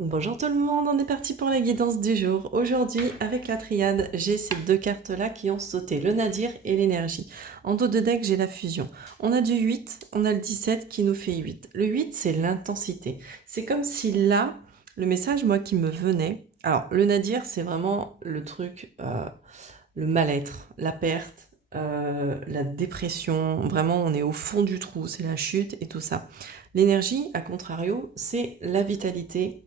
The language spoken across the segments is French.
Bonjour tout le monde, on est parti pour la guidance du jour. Aujourd'hui, avec la triade, j'ai ces deux cartes-là qui ont sauté, le nadir et l'énergie. En dos de deck, j'ai la fusion. On a du 8, on a le 17 qui nous fait 8. Le 8, c'est l'intensité. C'est comme si là, le message, moi, qui me venait... Alors, le nadir, c'est vraiment le truc, le mal-être, la perte, la dépression. Vraiment, on est au fond du trou, c'est la chute et tout ça. L'énergie, à contrario, c'est la vitalité.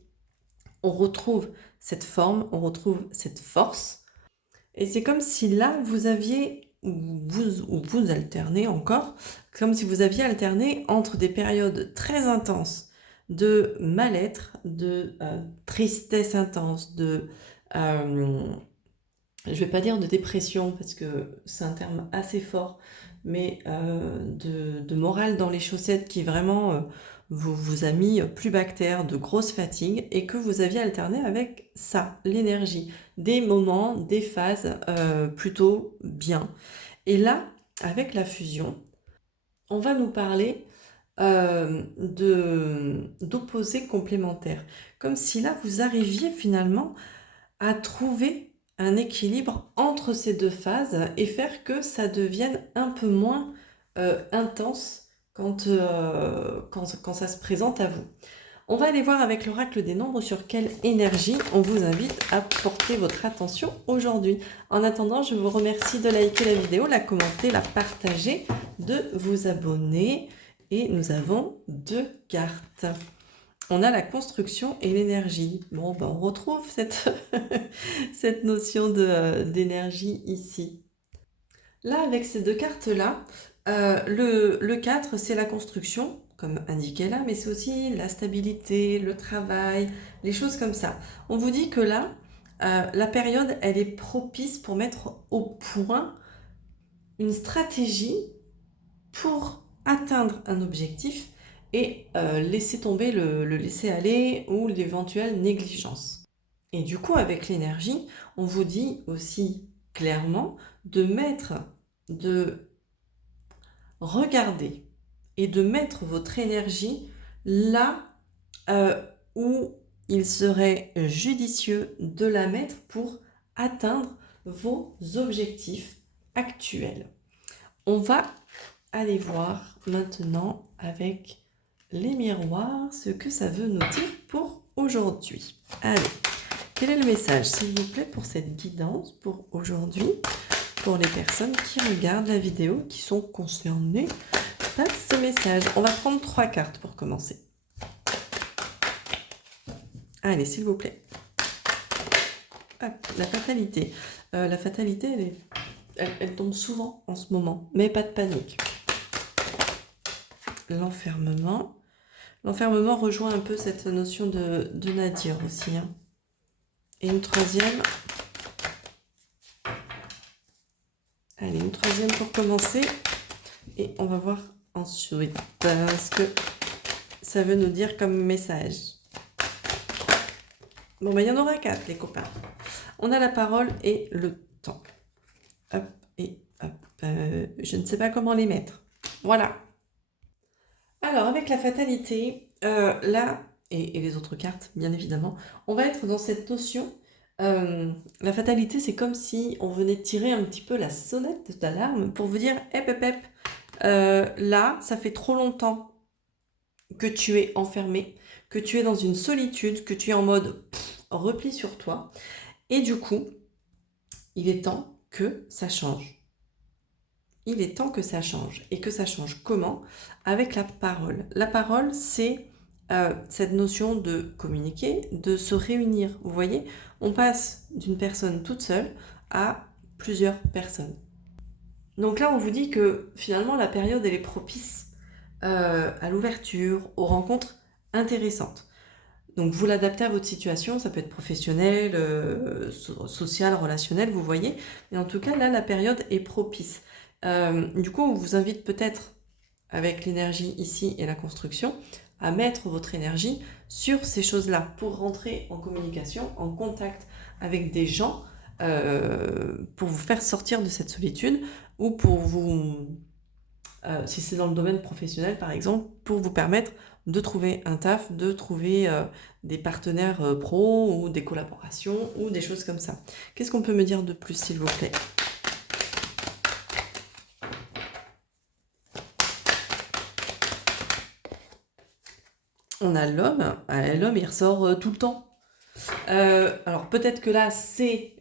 On retrouve cette forme, on retrouve cette force. Et c'est comme si là, vous aviez, ou vous alternez encore, comme si vous aviez alterné entre des périodes très intenses de mal-être, de tristesse intense, je ne vais pas dire de dépression, parce que c'est un terme assez fort, mais de morale dans les chaussettes qui vraiment vous a mis plus bactère, de grosses fatigues, et que vous aviez alterné avec ça, l'énergie, des moments, des phases plutôt bien. Et là, avec la fusion, on va nous parler d'opposés complémentaires, comme si là, vous arriviez finalement à trouver un équilibre entre ces deux phases et faire que ça devienne un peu moins intense quand ça se présente à vous. On va aller voir avec l'oracle des nombres sur quelle énergie on vous invite à porter votre attention aujourd'hui. En attendant, je vous remercie de liker la vidéo, la commenter, la partager, de vous abonner. Et nous avons deux cartes. On a la construction et l'énergie. Bon, ben on retrouve cette notion d'énergie ici. Là, avec ces deux cartes-là, le 4, c'est la construction, comme indiqué là, mais c'est aussi la stabilité, le travail, les choses comme ça. On vous dit que là, la période, elle est propice pour mettre au point une stratégie pour atteindre un objectif et laisser tomber le laisser aller ou l'éventuelle négligence. Et du coup, avec l'énergie, on vous dit aussi clairement de regarder et de mettre votre énergie là où il serait judicieux de la mettre pour atteindre vos objectifs actuels. On va aller voir maintenant avec les miroirs ce que ça veut nous dire pour aujourd'hui. Allez, quel est le message, s'il vous plaît, pour cette guidance pour aujourd'hui, pour les personnes qui regardent la vidéo, qui sont concernées par ce message? On va prendre 3 cartes pour commencer. Allez, s'il vous plaît. Hop, la fatalité. La fatalité, elle tombe souvent en ce moment, mais pas de panique. L'enfermement. L'enfermement rejoint un peu cette notion de nadir aussi. Hein. Et une troisième. Allez, une troisième pour commencer. Et on va voir ensuite ce que ça veut nous dire comme message. Bon, ben, il y en aura 4, les copains. On a la parole et le temps. Hop et hop. Je ne sais pas comment les mettre. Voilà. Alors, avec la fatalité, là, et les autres cartes, bien évidemment, on va être dans cette notion. La fatalité, c'est comme si on venait tirer un petit peu la sonnette d'alarme pour vous dire, hep, hep, hep, là, ça fait trop longtemps que tu es enfermé, que tu es dans une solitude, que tu es en mode repli sur toi. Et du coup, il est temps que ça change. Il est temps que ça change. Et que ça change comment? Avec la parole. La parole, c'est cette notion de communiquer, de se réunir. Vous voyez, on passe d'une personne toute seule à plusieurs personnes. Donc là, on vous dit que finalement, la période, elle est propice à l'ouverture, aux rencontres intéressantes. Donc vous l'adaptez à votre situation, ça peut être professionnel, social, relationnel, vous voyez. Et en tout cas, là, la période est propice. Du coup, on vous invite peut-être, avec l'énergie ici et la construction, à mettre votre énergie sur ces choses-là pour rentrer en communication, en contact avec des gens, pour vous faire sortir de cette solitude ou pour vous, si c'est dans le domaine professionnel par exemple, pour vous permettre de trouver un taf, de trouver des partenaires pro ou des collaborations ou des choses comme ça. Qu'est-ce qu'on peut me dire de plus, s'il vous plaît? On a l'homme. L'homme, il ressort tout le temps. Alors peut-être que là, c'est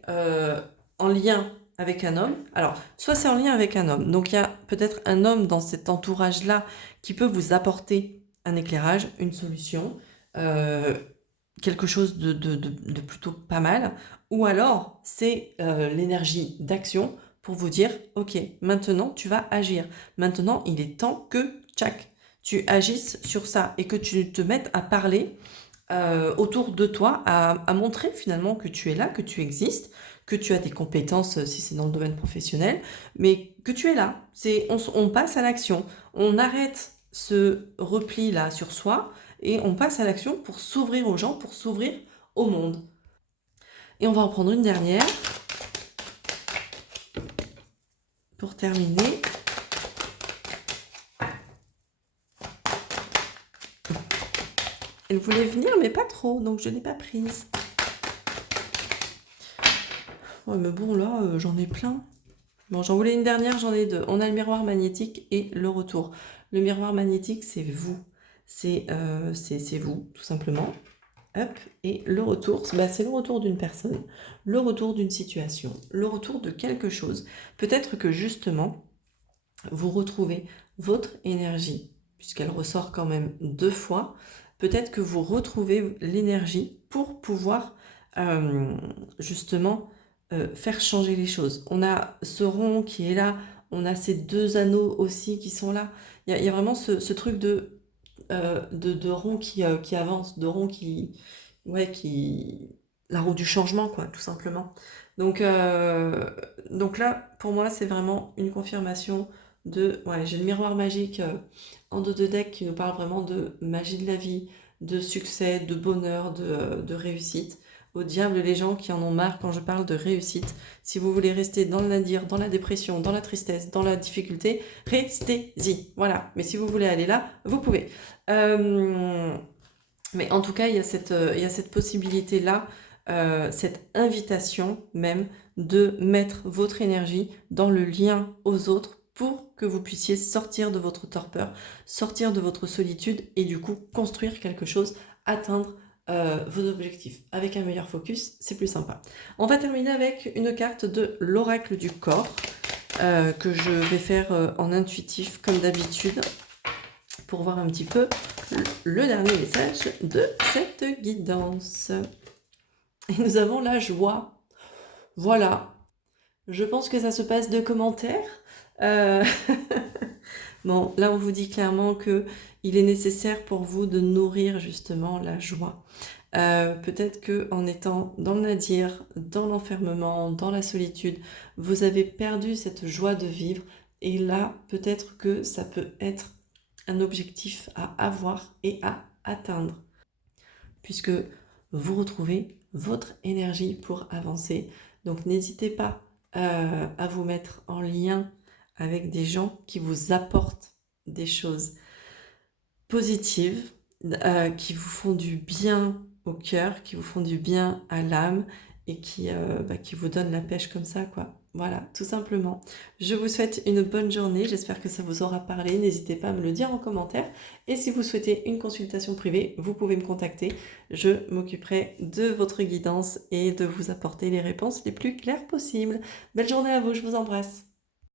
en lien avec un homme. Alors, soit c'est en lien avec un homme. Donc il y a peut-être un homme dans cet entourage-là qui peut vous apporter un éclairage, une solution, quelque chose de plutôt pas mal. Ou alors, c'est l'énergie d'action pour vous dire, ok, maintenant tu vas agir. Maintenant, il est temps que, tchac, tu agisses sur ça et que tu te mettes à parler autour de toi, à montrer finalement que tu es là, que tu existes, que tu as des compétences si c'est dans le domaine professionnel, mais que tu es là. On passe à l'action. On arrête ce repli-là sur soi et on passe à l'action pour s'ouvrir aux gens, pour s'ouvrir au monde. Et on va en prendre une dernière pour terminer. Elle voulait venir, mais pas trop, donc je ne l'ai pas prise. Ouais, mais bon, là, j'en ai plein. Bon, j'en voulais une dernière, j'en ai deux. On a le miroir magnétique et le retour. Le miroir magnétique, c'est vous. C'est vous, tout simplement. Hop. Et le retour, c'est le retour d'une personne, le retour d'une situation, le retour de quelque chose. Peut-être que justement, vous retrouvez votre énergie, puisqu'elle ressort quand même 2 fois. Peut-être que vous retrouvez l'énergie pour pouvoir justement faire changer les choses. On a ce rond qui est là, on a ces 2 anneaux aussi qui sont là. Il y a vraiment ce truc de rond qui avance, de rond qui... La roue du changement, quoi, tout simplement. Donc là, pour moi, c'est vraiment une confirmation de... Ouais, j'ai le miroir magique en dos de deck qui nous parle vraiment de magie de la vie, de succès, de bonheur, de réussite. Au diable les gens qui en ont marre quand je parle de réussite. Si vous voulez rester dans le nadir, dans la dépression, dans la tristesse, dans la difficulté, restez-y. Voilà. Mais si vous voulez aller là, vous pouvez. Mais en tout cas, il y a cette possibilité-là, cette invitation même de mettre votre énergie dans le lien aux autres pour que vous puissiez sortir de votre torpeur, sortir de votre solitude et du coup construire quelque chose, atteindre vos objectifs. Avec un meilleur focus, c'est plus sympa. On va terminer avec une carte de l'oracle du corps que je vais faire en intuitif comme d'habitude pour voir un petit peu le dernier message de cette guidance. Et nous avons la joie. Voilà. Je pense que ça se passe de commentaires. Bon, là on vous dit clairement que il est nécessaire pour vous de nourrir justement la joie. Peut-être que en étant dans le nadir, dans l'enfermement, dans la solitude, vous avez perdu cette joie de vivre. Et là, peut-être que ça peut être un objectif à avoir et à atteindre, puisque vous retrouvez votre énergie pour avancer. Donc n'hésitez pas à vous mettre en lien avec des gens qui vous apportent des choses positives, qui vous font du bien au cœur, qui vous font du bien à l'âme et qui vous donnent la pêche comme ça, quoi. Voilà, tout simplement. Je vous souhaite une bonne journée, j'espère que ça vous aura parlé. N'hésitez pas à me le dire en commentaire. Et si vous souhaitez une consultation privée, vous pouvez me contacter. Je m'occuperai de votre guidance et de vous apporter les réponses les plus claires possibles. Belle journée à vous, je vous embrasse.